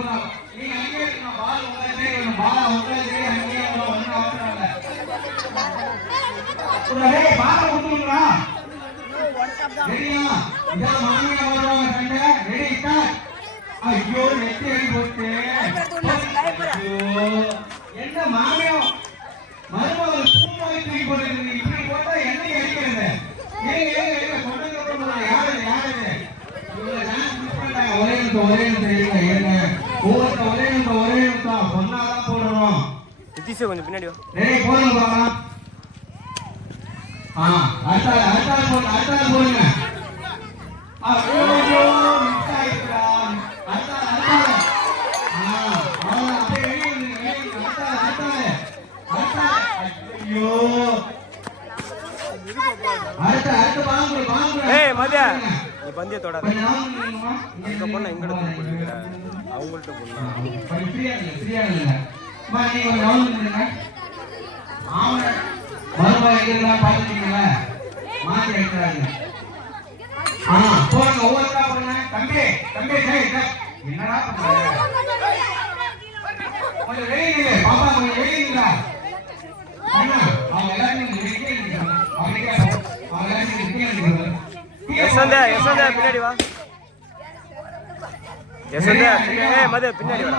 நீங்க அங்கே இருக்கணும். பால் உங்களே பால் உங்களே அங்கே ஒண்ணு அவசரம் இல்ல. பால் கொடுத்துங்களா? ரெடியா? இதான் மாமியா வருவாங்க சண்டை. Ready start. ஐயோ நெத்தி அடி போட்டு. என்ன மாமியா மருமகள் பூமாரி தூக்கி போட்டு இப்படி போட்டா என்ன அடிக்கிறது? ஒரே சொன்னாதான் போடணும். கொஞ்சம் பின்னாடி போடுங்க. போடுங்க. மதியா நீ பந்திய தொடாத. அங்க பொண்ணு எங்கிட்ட போட்டுக்கிற அவங்கள்ட்ட பொண்ணு ஒவ்வொருத்தா போடுங்க. தம்பி தம்பி என்னடா கொஞ்சம் வெளியே பாப்பா கொஞ்சம் வெளியீங்களா? அவங்க எல்லாரும் யசந்தா பின்னாடி வா. யசந்தா மதிய பின்னாடி வா.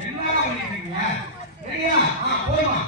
என்ன பண்ணிட்டு இருக்கீங்க? ரெடியா? போடுமா.